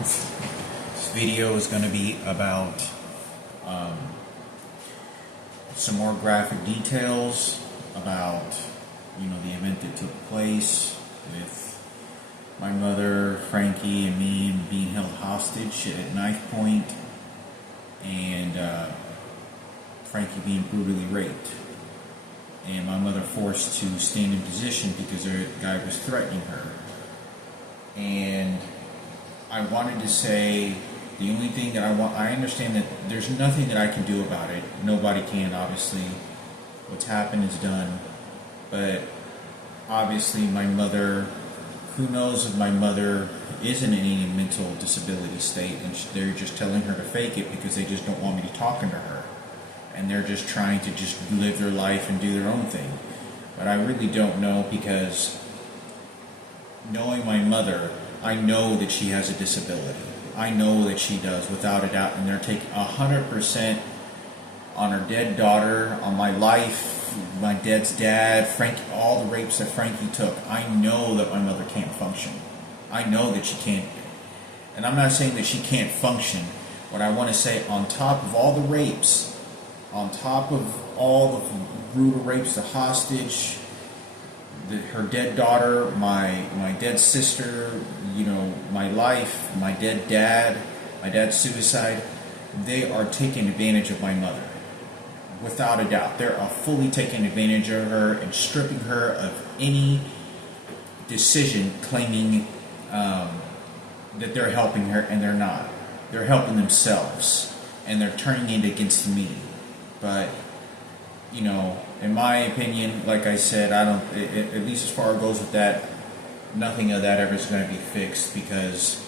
This video is going to be about some more graphic details about, the event that took place with my mother, Frankie, and me being held hostage at knife point, and Frankie being brutally raped, and my mother forced to stand in position because the guy was threatening her. And I wanted to say the only thing that I understand that there's nothing that I can do about it. Nobody can, obviously. What's happened is done. But obviously my mother, who knows if my mother isn't in any mental disability state, and they're just telling her to fake it because they just don't want me to talking to her. And they're just trying to just live their life and do their own thing. But I really don't know, because knowing my mother, I know that she has a disability. I know that she does, without a doubt, and they're taking 100% on her dead daughter, on my life, my dad's dad, Frankie, all the rapes that Frankie took. I know that my mother can't function. I know that she can't. And I'm not saying that she can't function. What I want to say, on top of all the rapes, on top of all the brutal rapes, the hostage, her dead daughter, my dead sister, my life, my dead dad, my dad's suicide, they are taking advantage of my mother. Without a doubt. They are fully taking advantage of her and stripping her of any decision, claiming that they're helping her, and they're not. They're helping themselves, and they're turning it against me. But in my opinion, like I said, I don't. At least as far as it goes with that, nothing of that ever is going to be fixed, because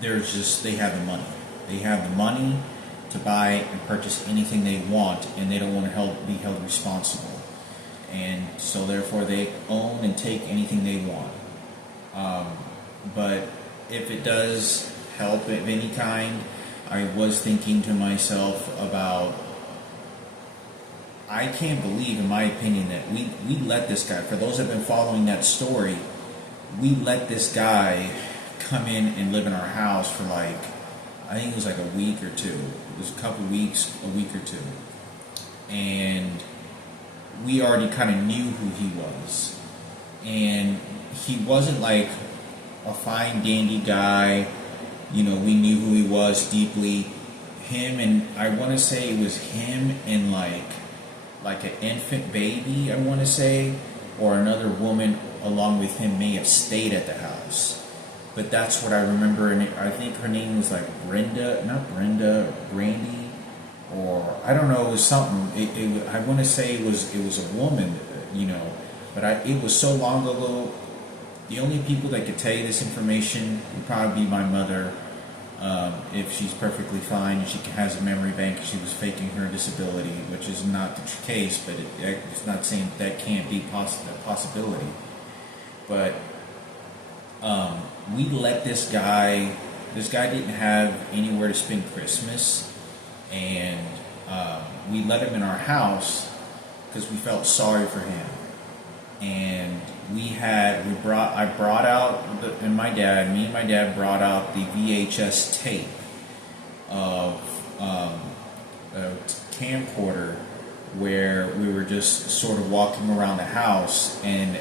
they have the money. They have the money to buy and purchase anything they want, and they don't want to be held responsible. And so therefore they own and take anything they want. But if it does help of any kind, I was thinking to myself about, I can't believe, in my opinion, that we let this guy, for those that have been following that story, we let this guy come in and live in our house for I think it was a week or two. It was a couple weeks, a week or two. And we already kind of knew who he was. And he wasn't a fine, dandy guy. We knew who he was deeply. Him, and I want to say it was him and like an infant baby, I want to say, or another woman along with him may have stayed at the house. But that's what I remember, and I think her name was Brenda, not Brenda, or Brandy, or I don't know, it was something. I want to say it was a woman, but it was so long ago. The only people that could tell you this information would probably be my mother, if she's perfectly fine and she has a memory bank and she was faking her disability, which is not the case, but it's not saying that can't be a possibility. But we let this guy didn't have anywhere to spend Christmas, and we let him in our house because we felt sorry for him. And me and my dad brought out the VHS tape of a camcorder where we were just sort of walking around the house. And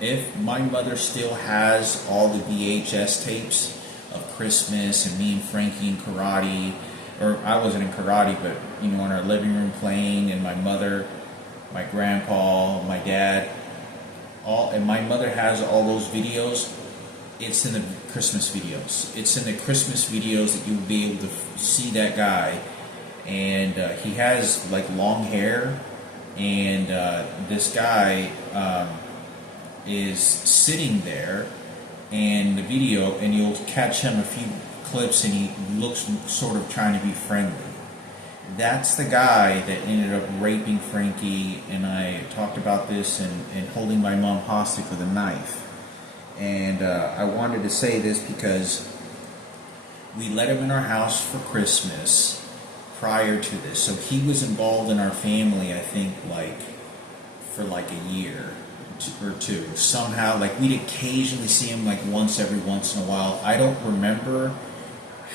if my mother still has all the VHS tapes of Christmas and me and Frankie in karate, or I wasn't in karate, but in our living room playing, and my mother, my grandpa, my dad, and my mother has all those videos. It's in the Christmas videos. It's in the Christmas videos that you'll be able to see that guy. And he has long hair, and this guy is sitting there, and the video, and you'll catch him a few clips, and he looks sort of trying to be friendly. That's the guy that ended up raping Frankie, and I talked about this, and holding my mom hostage with a knife. And I wanted to say this because we let him in our house for Christmas prior to this. So he was involved in our family, I think, for a year, or two. Somehow, like, we'd occasionally see him like once in a while. I don't remember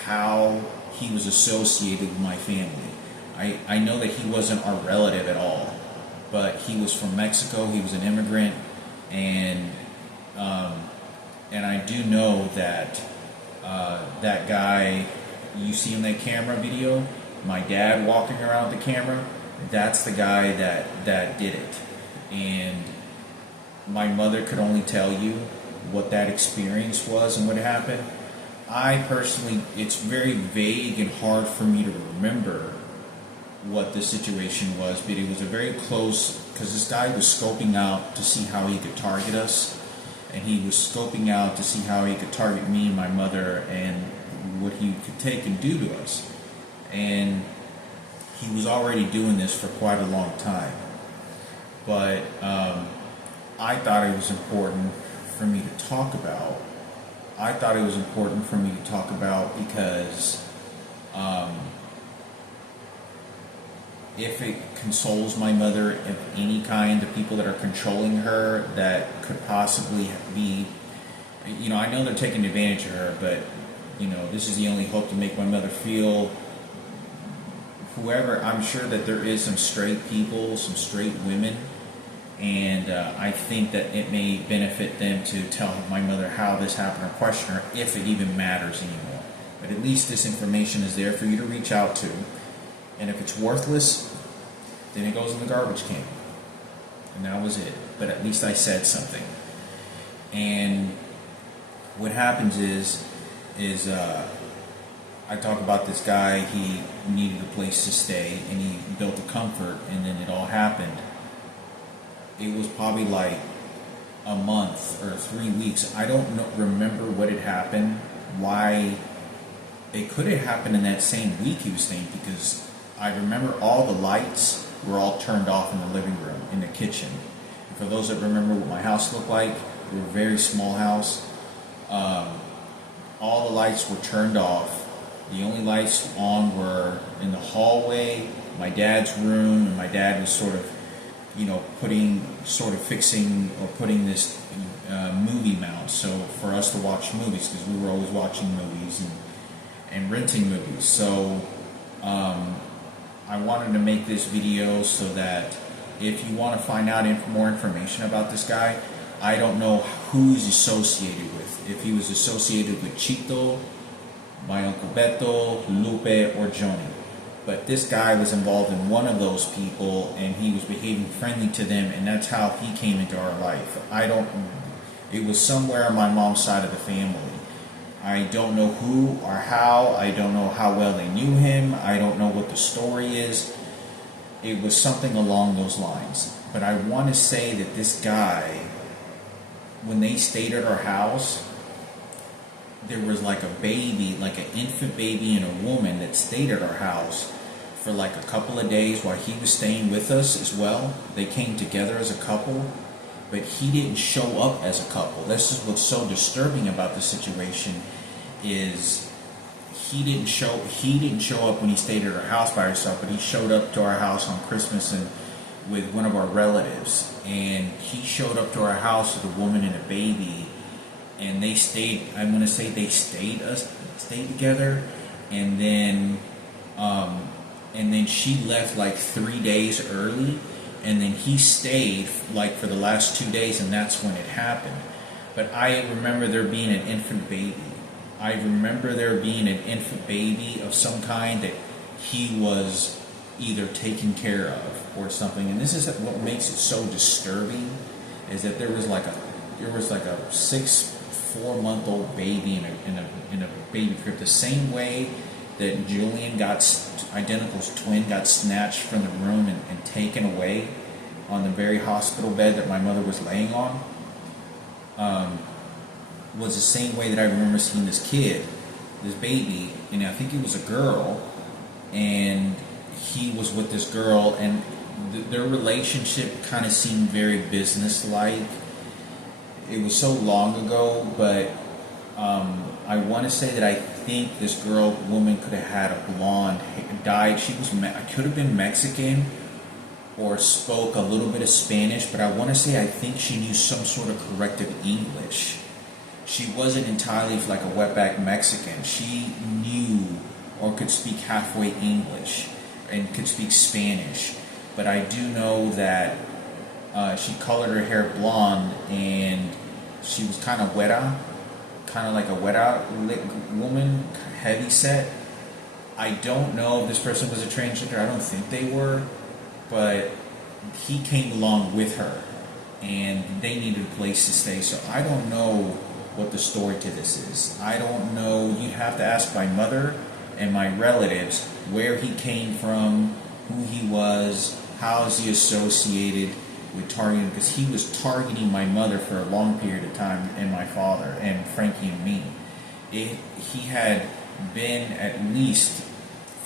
how he was associated with my family. I know that he wasn't our relative at all, but he was from Mexico. He was an immigrant, and I do know that that guy, you see in that camera video, my dad walking around with the camera, that's the guy that did it. And my mother could only tell you what that experience was and what happened. I personally, it's very vague and hard for me to remember what the situation was, but it was a very close, because this guy was scoping out to see how he could target us, and he was scoping out to see how he could target me and my mother and what he could take and do to us. And he was already doing this for quite a long time. But I thought it was important for me to talk about. Because if it consoles my mother of any kind, the people that are controlling her, that could possibly be, I know they're taking advantage of her, but, this is the only hope to make my mother feel, whoever, I'm sure that there is some straight people, some straight women, and I think that it may benefit them to tell my mother how this happened or question her, if it even matters anymore. But at least this information is there for you to reach out to. And if it's worthless, then it goes in the garbage can. And that was it. But at least I said something. And what happens is I talk about this guy, he needed a place to stay, and he built a comfort, and then it all happened. It was probably like a month or 3 weeks. I don't remember what had happened, why. It could have happened in that same week he was staying, because I remember all the lights were all turned off in the living room, in the kitchen. And for those that remember what my house looked like, it was a very small house. All the lights were turned off. The only lights on were in the hallway, my dad's room, and my dad was sort of, putting this movie mount, so for us to watch movies, because we were always watching movies and renting movies. So I wanted to make this video so that if you want to find out more information about this guy, I don't know who he's associated with. If he was associated with Chito, my Uncle Beto, Lupe, or Joni. But this guy was involved in one of those people, and he was behaving friendly to them, and that's how he came into our life. It was somewhere on my mom's side of the family. I don't know who or how. I don't know how well they knew him. I don't know what the story is. It was something along those lines. But I want to say that this guy, when they stayed at our house, there was like a baby, like an infant baby and a woman that stayed at our house for like a couple of days while he was staying with us as well. They came together as a couple, but he didn't show up as a couple. This is what's so disturbing about the situation, is he didn't show up when he stayed at our house by himself, but he showed up to our house on Christmas and with one of our relatives, and he showed up to our house with a woman and a baby, and they stayed. I'm going to say they stayed together, and then she left like 3 days early, and then he stayed like for the last 2 days, and that's when it happened. But I remember there being an infant baby. I remember there being an infant baby of some kind that he was either taking care of or something. And this is what makes it so disturbing, is that there was like a 4-month-old baby in a baby crib, the same way that Julian identical twin got snatched from the room and taken away on the very hospital bed that my mother was laying on. Was the same way that I remember seeing this kid, this baby, and I think it was a girl, and he was with this girl, and their relationship kind of seemed very business-like. It was so long ago, but I want to say that I think this woman could have had a blonde, dyed. She could have been Mexican, or spoke a little bit of Spanish, but I want to say I think she knew some sort of corrective English. She wasn't entirely like a wetback Mexican. She knew or could speak halfway English and could speak Spanish. But I do know that she colored her hair blonde, and she was kind of kind of like a weta woman, heavy set. I don't know if this person was a transgender. I don't think they were, but he came along with her, and they needed a place to stay. So I don't know what the story to this is. I don't know. You'd have to ask my mother and my relatives where he came from, who he was, how is he associated with targeting, because he was targeting my mother for a long period of time, and my father, and Frankie and me. He had been, at least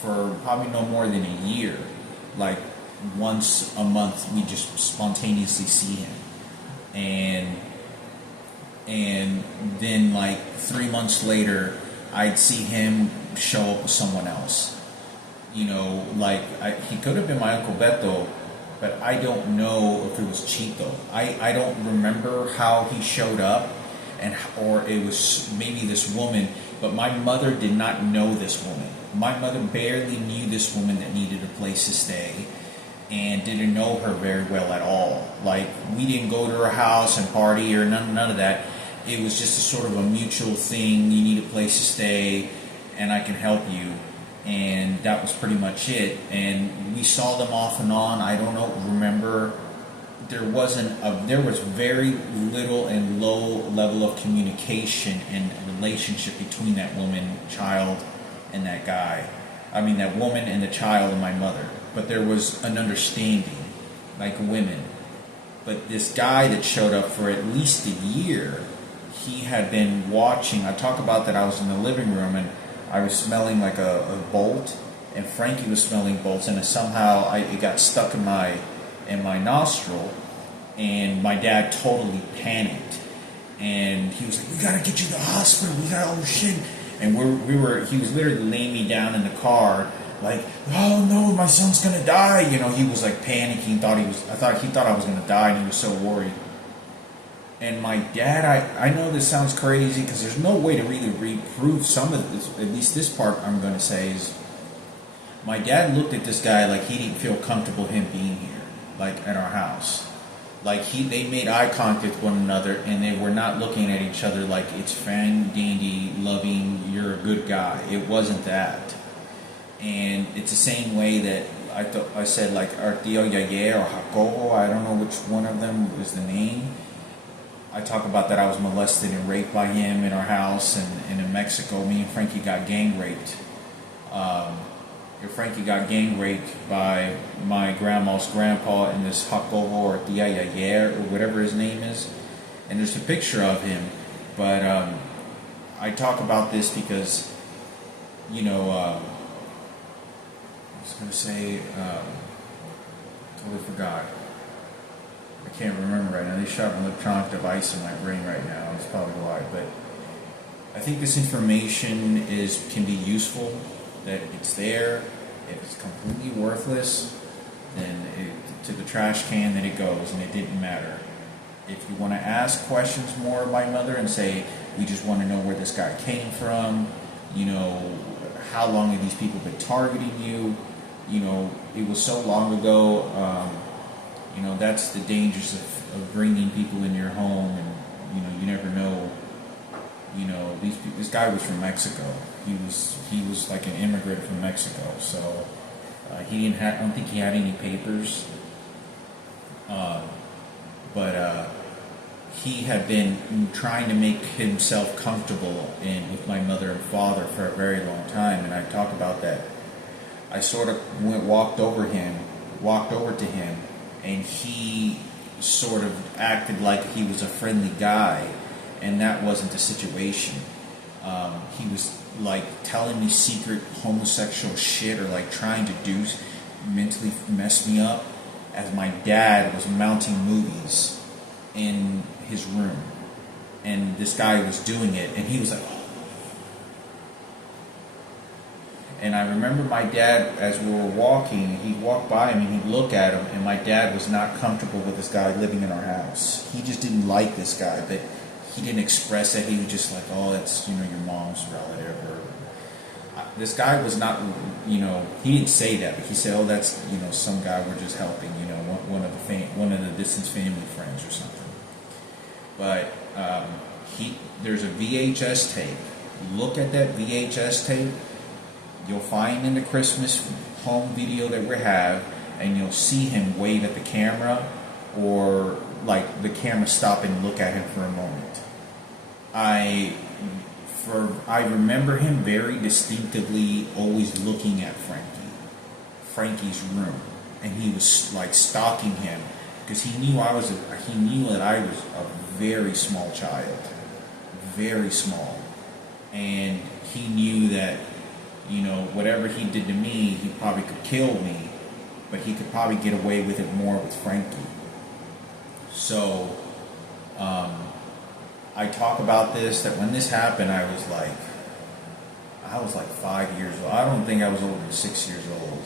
for probably no more than a year, like once a month we just spontaneously see him, and then like 3 months later I'd see him show up with someone else. You know, like he could have been my Uncle Beto, but I don't know if it was Chito. I don't remember how he showed up, or it was maybe this woman, but my mother did not know this woman. My mother barely knew this woman that needed a place to stay, and didn't know her very well at all. Like, we didn't go to her house and party or none of that. It was just a sort of a mutual thing. You need a place to stay, and I can help you. And that was pretty much it. And we saw them off and on. I don't know, remember, there was very little and low level of communication and relationship between that woman, child, and that guy. I mean, that woman and the child and my mother. But there was an understanding, like women. But this guy that showed up for at least a year, he had been watching. I talk about that I was in the living room and I was smelling like a bolt, and Frankie was smelling bolts, and somehow it got stuck in my nostril, and my dad totally panicked, and he was like, "We gotta get you to the hospital. We got all shit." And he was literally laying me down in the car, like, "Oh no, my son's gonna die." You know, he was like panicking. He thought I was gonna die, and he was so worried. And my dad, I know this sounds crazy because there's no way to really reprove some of this, at least this part I'm going to say, is my dad looked at this guy like he didn't feel comfortable him being here, like at our house. Like they made eye contact with one another, and they were not looking at each other like it's fine, dandy, loving, you're a good guy. It wasn't that. And it's the same way that I said, like Artio Yaye or Jacobo, I don't know which one of them was the name. I talk about that I was molested and raped by him in our house, and in Mexico, me and Frankie got gang raped. Frankie got gang raped by my grandma's grandpa and this Jacobo or Tia Yayer or whatever his name is. And there's a picture of him. But I talk about this because, you know, I was going to say, totally forgot. I can't remember right now. They shot an electronic device in my brain right now. That's probably why. But I think this information can be useful. That it's there. If it's completely worthless, then to the trash can that it goes, and it didn't matter. If you want to ask questions more of my mother and say, we just want to know where this guy came from, you know, how long have these people been targeting you? You know, it was so long ago. You know, that's the dangers of bringing people in your home, and, you know, you never know. You know, this guy was from Mexico. He was like an immigrant from Mexico, so I don't think he had any papers. But he had been trying to make himself comfortable with my mother and father for a very long time, and I talk about that. I sort of walked over to him, and he sort of acted like he was a friendly guy, and that wasn't the situation. He was like telling me secret homosexual shit, or like trying to mentally mess me up, as my dad was mounting movies in his room, and this guy was doing it, and he was like, oh. And I remember my dad, as we were walking, he'd walk by him and he'd look at him, and my dad was not comfortable with this guy living in our house. He just didn't like this guy, but he didn't express it. He was just like, oh, that's, your mom's relative. Or this guy was not, he didn't say that, but he said, oh, that's, some guy we're just helping, one of the distant family friends or something. But there's a VHS tape. Look at that VHS tape. You'll find in the Christmas home video that we have, and you'll see him wave at the camera, or like the camera stop and look at him for a moment. I remember him very distinctively always looking at Frankie's room, and he was like stalking him because he knew that I was a very small child, very small, and he knew that, whatever he did to me, he probably could kill me, but he could probably get away with it more with Frankie. So, I talk about this, that when this happened, I was like 5 years old. I don't think I was older than 6 years old.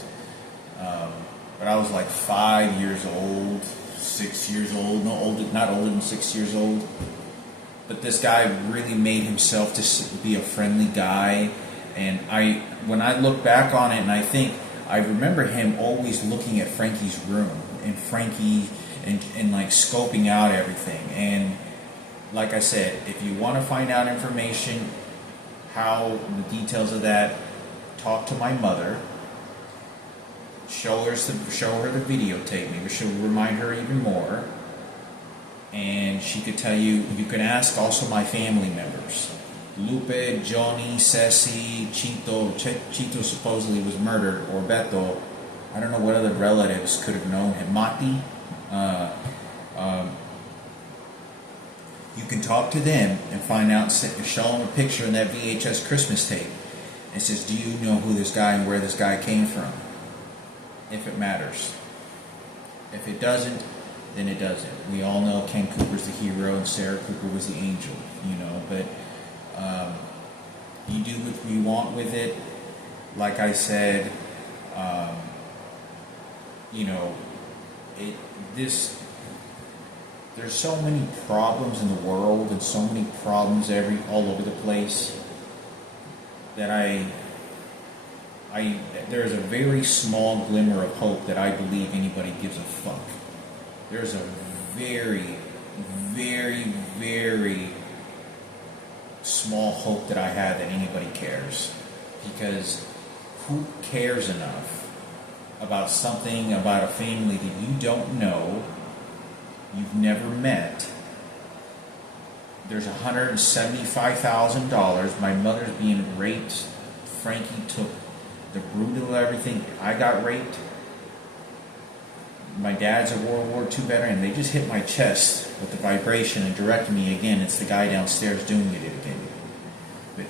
But I was like 5 years old, 6 years old, not older than 6 years old. But this guy really made himself to be a friendly guy. And when I look back on it, and I remember him always looking at Frankie's room, and Frankie, and like scoping out everything. And like I said, if you want to find out information, how the details of that, talk to my mother. Show her the videotape. Maybe she'll remind her even more. And she could tell you. You can ask also my family members. Lupe, Johnny, Ceci, Chito. Chito supposedly was murdered, or Beto. I don't know what other relatives could have known him. Mati. You can talk to them and find out, show them a picture in that VHS Christmas tape. It says, do you know who this guy and where this guy came from? If it matters. If it doesn't, then it doesn't. We all know Ken Cooper's the hero and Sarah Cooper was the angel, but you do what you want with it. Like I said, there's so many problems in the world and so many problems all over the place that there's a very small glimmer of hope that I believe anybody gives a fuck. There's a very, very, very small hope that I have that anybody cares. Because who cares enough about something, about a family that you don't know, you've never met? There's $175,000. My mother's being raped. Frankie took the brutal everything. I got raped. My dad's a World War II veteran. They just hit my chest with the vibration and directed me again. It's the guy downstairs doing it again. But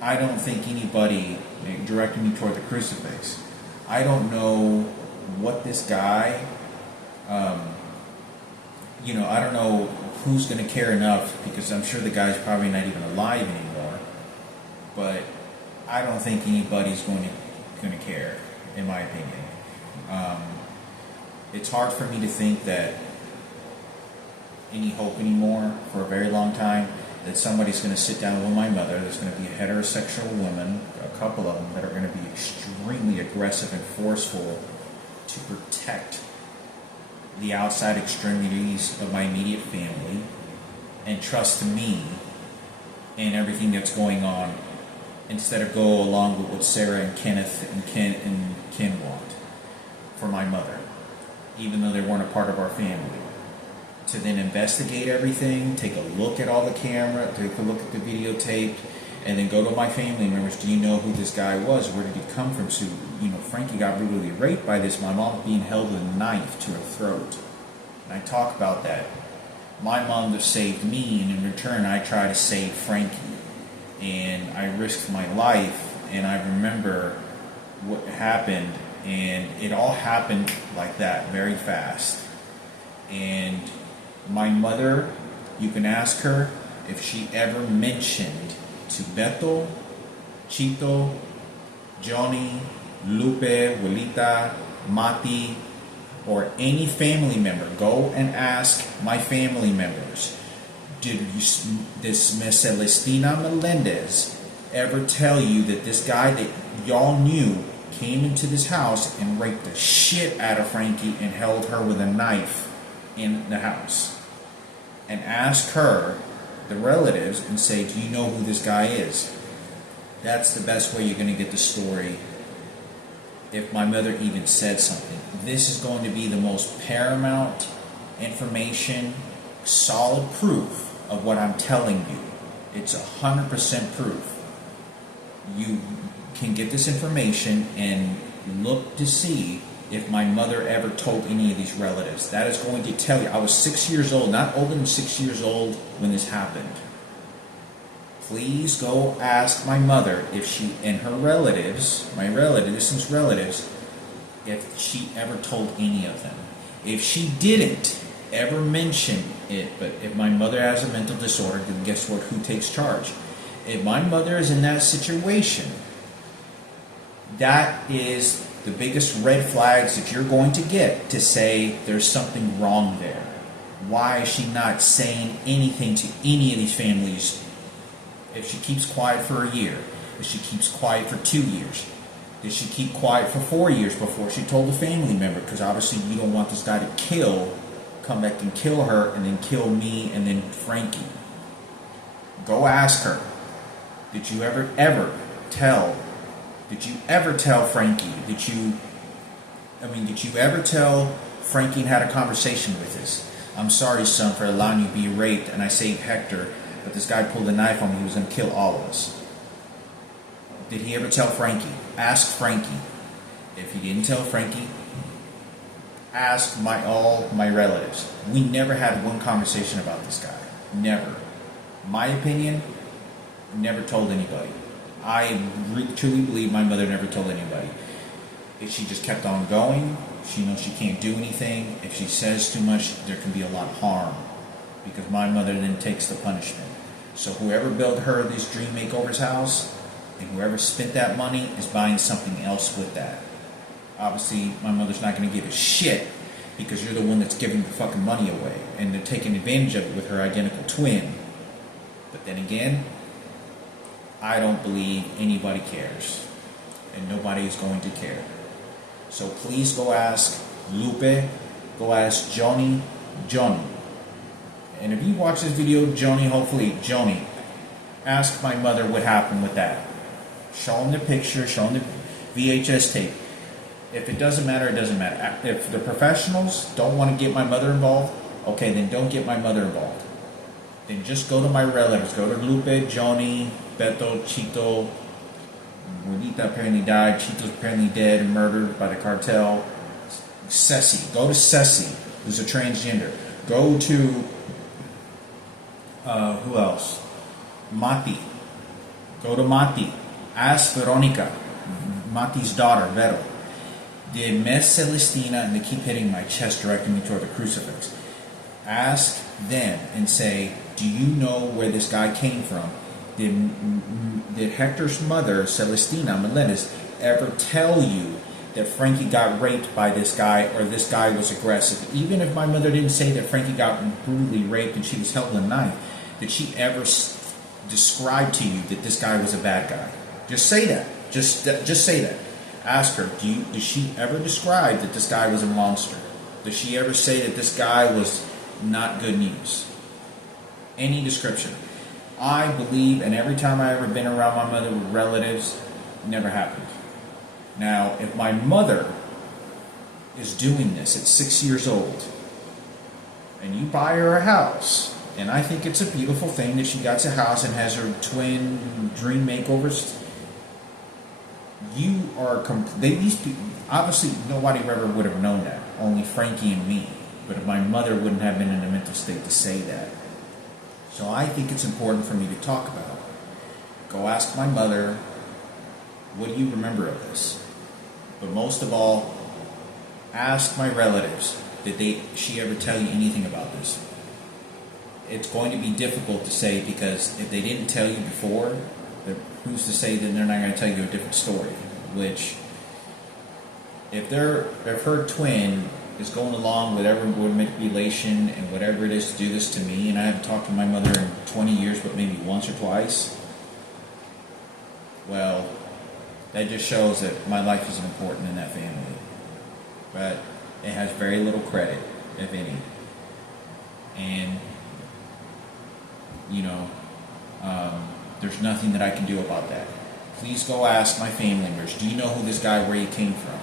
I don't think anybody directed me toward the crucifix. I don't know what this guy, I don't know who's going to care enough, because I'm sure the guy's probably not even alive anymore. But I don't think anybody's going to care, in my opinion. It's hard for me to think that any hope anymore for a very long time, that somebody's going to sit down with my mother. There's going to be a heterosexual woman, a couple of them, that are going to be extremely aggressive and forceful to protect the outside extremities of my immediate family and trust me in everything that's going on, instead of go along with what Sarah and Kenneth and Ken want for my mother, even though they weren't a part of our family. To then investigate everything, take a look at all the camera, take a look at the videotape, and then go to my family members. Do you know who this guy was? Where did he come from? So, Frankie got brutally raped by this. My mom being held with a knife to her throat. And I talk about that. My mom just saved me, and in return, I try to save Frankie. And I risked my life, and I remember what happened, and it all happened like that, very fast. And my mother, you can ask her if she ever mentioned to Beto, Chito, Johnny, Lupe, Wilita, Mati, or any family member, go and ask my family members, did this Miss Celestina Melendez ever tell you that this guy that y'all knew came into this house and raped the shit out of Frankie and held her with a knife in the house? And ask her, the relatives, and say, do you know who this guy is? That's the best way you're going to get the story. If my mother even said something, this is going to be the most paramount information, solid proof of what I'm telling you. It's 100% proof. You can get this information and look to see if my mother ever told any of these relatives. That is going to tell you. I was 6 years old, not older than 6 years old when this happened. Please go ask my mother if she and her relatives, my distant relatives, if she ever told any of them. If she didn't ever mention it, but if my mother has a mental disorder, then guess what? Who takes charge? If my mother is in that situation, that is the biggest red flags that you're going to get to say there's something wrong there. Why is she not saying anything to any of these families? If she keeps quiet for a year, if she keeps quiet for 2 years, did she keep quiet for 4 years before she told a family member? Because obviously you don't want this guy to come back and kill her, and then kill me, and then Frankie. Go ask her. Did you ever tell Frankie? Did you ever tell Frankie and had a conversation with us? I'm sorry, son, for allowing you to be raped, and I saved Hector, but this guy pulled a knife on me. He was going to kill all of us. Did he ever tell Frankie? Ask Frankie. If he didn't tell Frankie, ask all my relatives. We never had one conversation about this guy. Never. My opinion, never told anybody. I truly believe my mother never told anybody. If she just kept on going, she knows she can't do anything. If she says too much, there can be a lot of harm, because my mother then takes the punishment. So whoever built her this dream makeover's house, and whoever spent that money is buying something else with that. Obviously, my mother's not going to give a shit, because you're the one that's giving the fucking money away, and they're taking advantage of it with her identical twin. But then again, I don't believe anybody cares, and nobody is going to care. So please go ask Lupe, go ask Johnny. And if you watch this video, Johnny, ask my mother what happened with that. Show him the picture, show him the VHS tape. If it doesn't matter, it doesn't matter. If the professionals don't want to get my mother involved, okay, then don't get my mother involved. Then just go to my relatives. Go to Lupe, Johnny, Beto, Chito. Juanita apparently died. Chito's apparently dead and murdered by the cartel. Ceci. Go to Ceci, who's a transgender. Go to, who else? Mati. Go to Mati. Ask Veronica, Mati's daughter, Vero. Did Miss Celestina, and they keep hitting my chest, directing me toward the crucifix. Ask them and say, do you know where this guy came from? Did Hector's mother, Celestina Melendez, ever tell you that Frankie got raped by this guy, or this guy was aggressive? Even if my mother didn't say that Frankie got brutally raped and she was held with a knife, did she ever describe to you that this guy was a bad guy? Just say that. Just say that. Ask her, does she ever describe that this guy was a monster? Does she ever say that this guy was not good news? Any description. I believe, and every time I ever been around my mother with relatives, it never happened. Now, if my mother is doing this at 6 years old, and you buy her a house, and I think it's a beautiful thing that she got a house and has her twin dream makeovers, you are these people, obviously nobody ever would have known that, only Frankie and me. But if my mother wouldn't have been in a mental state to say that. So I think it's important for me to talk about it. Go ask my mother, what do you remember of this? But most of all, ask my relatives, did she ever tell you anything about this? It's going to be difficult to say, because if they didn't tell you before, who's to say that they're not going to tell you a different story? which if her twin is going along with every manipulation and whatever it is to do this to me, and I haven't talked to my mother in 20 years, but maybe once or twice, well, that just shows that my life isn't important in that family. But it has very little credit, if any. And, there's nothing that I can do about that. Please go ask my family members, do you know who this guy, where he came from?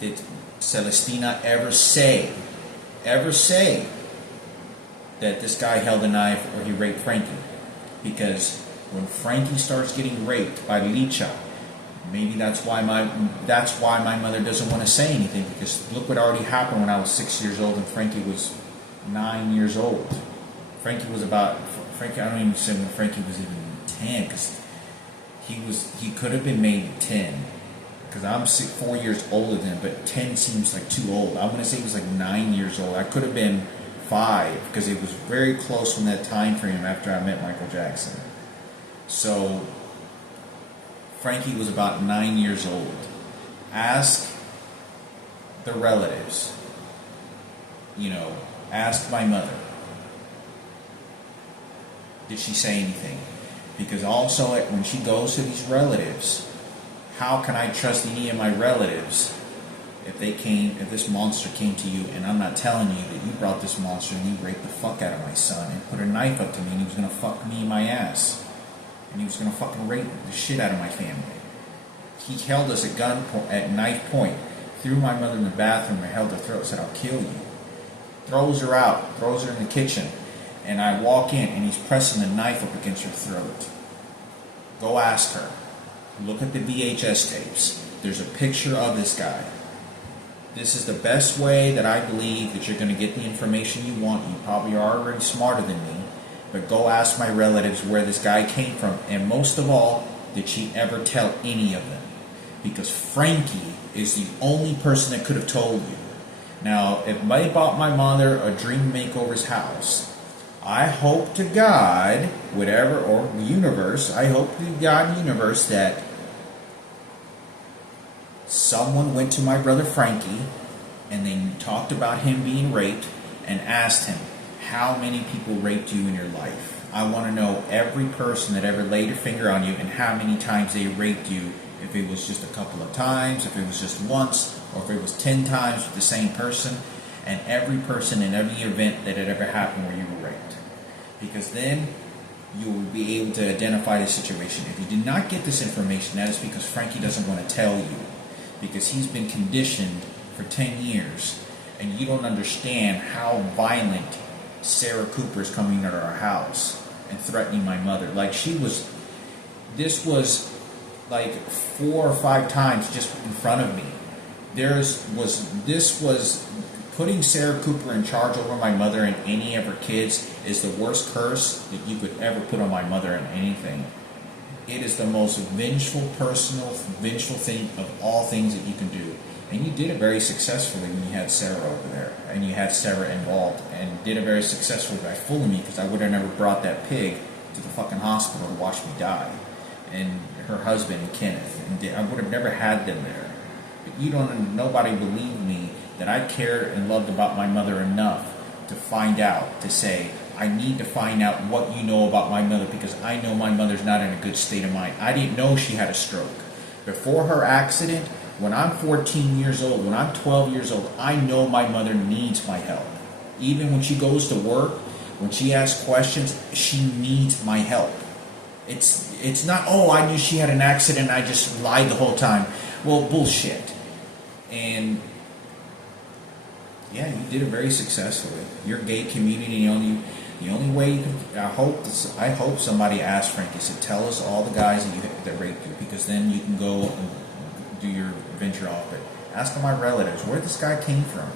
Did Celestina ever say that this guy held a knife or he raped Frankie? Because when Frankie starts getting raped by Licha, maybe that's why my mother doesn't want to say anything, because look what already happened when I was 6 years old and Frankie was 9 years old. I don't even say when Frankie was even 10, because he could have been maybe 10, because I'm 4 years older than him, but 10 seems like too old. I'm going to say he was like 9 years old. I could have been 5, because it was very close in that time frame after I met Michael Jackson. So Frankie was about 9 years old. Ask the relatives. Ask my mother. Did she say anything? Because also when she goes to these relatives, how can I trust any of my relatives if this monster came to you, and I'm not telling you that you brought this monster and you raped the fuck out of my son and put a knife up to me and he was going to fuck me in my ass and he was going to fucking rape the shit out of my family. He held us at knife point, threw my mother in the bathroom and held her throat, said, "I'll kill you." Throws her out, throws her in the kitchen, and I walk in and he's pressing the knife up against her throat. Go ask her. Look at the VHS tapes. There's a picture of this guy. This is the best way that I believe that you're going to get the information you want. You probably are already smarter than me, but go ask my relatives where this guy came from, and most of all, did she ever tell any of them? Because Frankie is the only person that could have told you. Now, if I bought my mother a Dream Makeover's house, I hope to God, or the universe, I hope to God and the universe that someone went to my brother Frankie and they talked about him being raped and asked him, how many people raped you in your life? I want to know every person that ever laid a finger on you and how many times they raped you. If it was just a couple of times, if it was just once, or if it was 10 times with the same person, and every person in every event that had ever happened where you were raped. Because then you will be able to identify the situation. If you did not get this information, that is because Frankie doesn't want to tell you. Because he's been conditioned for 10 years, and you don't understand how violent Sarah Cooper is coming into our house and threatening my mother. This was like 4 or 5 times just in front of me. This was putting Sarah Cooper in charge over my mother and any of her kids is the worst curse that you could ever put on my mother and anything. It is the most vengeful thing of all things that you can do. And you did it very successfully when you had Sarah over there. And you had Sarah involved. And did it very successfully by fooling me, because I would have never brought that pig to the fucking hospital to watch me die. And her husband, Kenneth. And I would have never had them there. But nobody believed me that I cared and loved about my mother enough to find out, to say, I need to find out what you know about my mother, because I know my mother's not in a good state of mind. I didn't know she had a stroke. Before her accident, when I'm 14 years old, when I'm 12 years old, I know my mother needs my help. Even when she goes to work, when she asks questions, she needs my help. It's not, I knew she had an accident, I just lied the whole time. Well, bullshit. And yeah, you did it very successfully. Your gay community, the only way you can, I hope somebody asks Frankie, said, tell us all the guys that raped you, because then you can go and do your venture off it. Ask my relatives where this guy came from.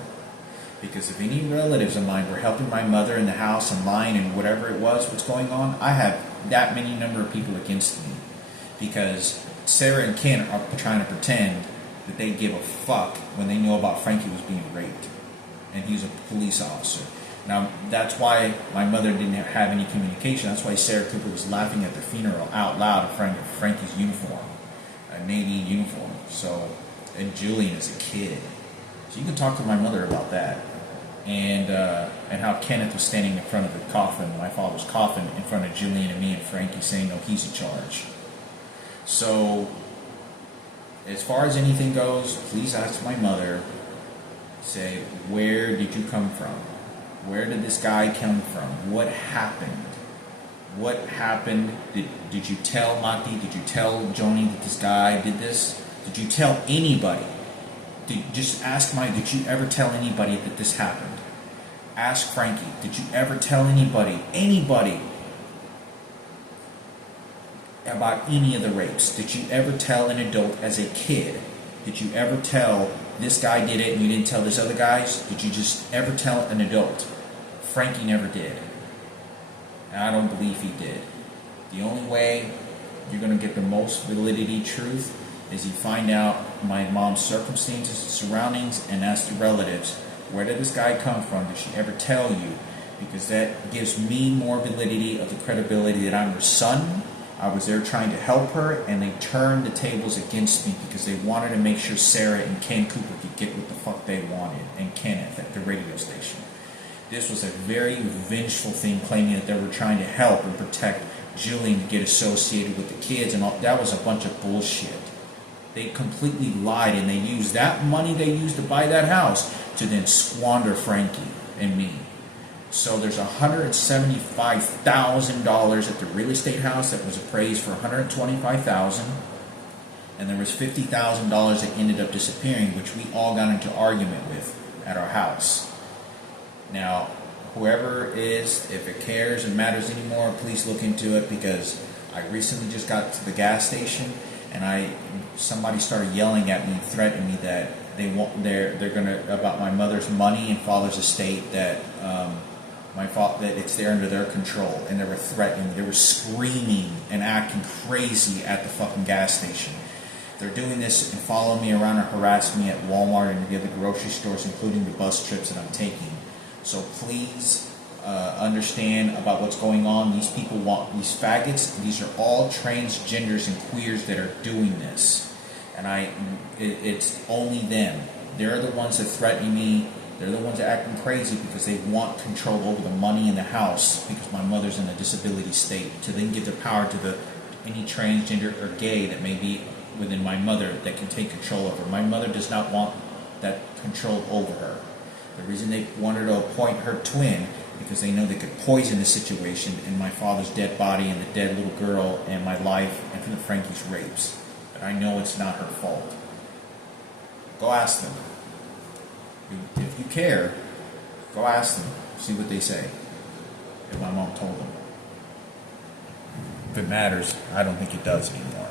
Because if any relatives of mine were helping my mother in the house and lying and whatever it was, what's going on, I have that many number of people against me. Because Sarah and Ken are trying to pretend that they give a fuck when they know about Frankie was being raped. And he's a police officer. Now, that's why my mother didn't have any communication. That's why Sarah Cooper was laughing at the funeral out loud in front of Frankie's uniform. a Navy uniform. So, and Julian is a kid. So you can talk to my mother about that. And how Kenneth was standing in front of the coffin, my father's coffin, in front of Julian and me and Frankie, saying, no, he's in charge. So, as far as anything goes, please ask my mother, say, where did you come from? Where did this guy come from? What happened? What happened? Did you tell Mati? Did you tell Joni that this guy did this? Did you tell anybody? Just ask Mike, did you ever tell anybody that this happened? Ask Frankie, did you ever tell anybody about any of the rapes? Did you ever tell an adult as a kid? Did you ever tell this guy did it and you didn't tell this other guys? Did you just ever tell an adult? Frankie never did. And I don't believe he did. The only way you're going to get the most validity truth is you find out my mom's circumstances, surroundings, and ask the relatives, where did this guy come from? Did she ever tell you? Because that gives me more validity of the credibility that I'm her son. I was there trying to help her, and they turned the tables against me because they wanted to make sure Sarah and Ken Cooper could get what the fuck they wanted, and Kenneth at the radio station. This was a very vengeful thing, claiming that they were trying to help and protect Julian to get associated with the kids, and all. That was a bunch of bullshit. They completely lied, and they used that money they used to buy that house to then squander Frankie and me. So there's $175,000 at the real estate house that was appraised for $125,000, and there was $50,000 that ended up disappearing, which we all got into argument with at our house. Now, whoever is, if it cares and matters anymore, please look into it, because I recently just got to the gas station and somebody started yelling at me and threatening me that they're gonna, about my mother's money and father's estate, that that it's there under their control, and they were threatening, they were screaming and acting crazy at the fucking gas station. They're doing this and following me around and harassing me at Walmart and the other grocery stores, including the bus trips that I'm taking. So please understand about what's going on. These people these faggots, these are all transgenders and queers that are doing this. And it's only them. They're the ones that threaten me. They're the ones that are acting crazy because they want control over the money in the house, because my mother's in a disability state, to then give the power to any transgender or gay that may be within my mother that can take control of her. My mother does not want that control over her. The reason they wanted to appoint her twin, because they know they could poison the situation in my father's dead body and the dead little girl and my life and for the Frankie's rapes. But I know it's not her fault. Go ask them. If you care, go ask them. See what they say. If my mom told them. If it matters, I don't think it does anymore.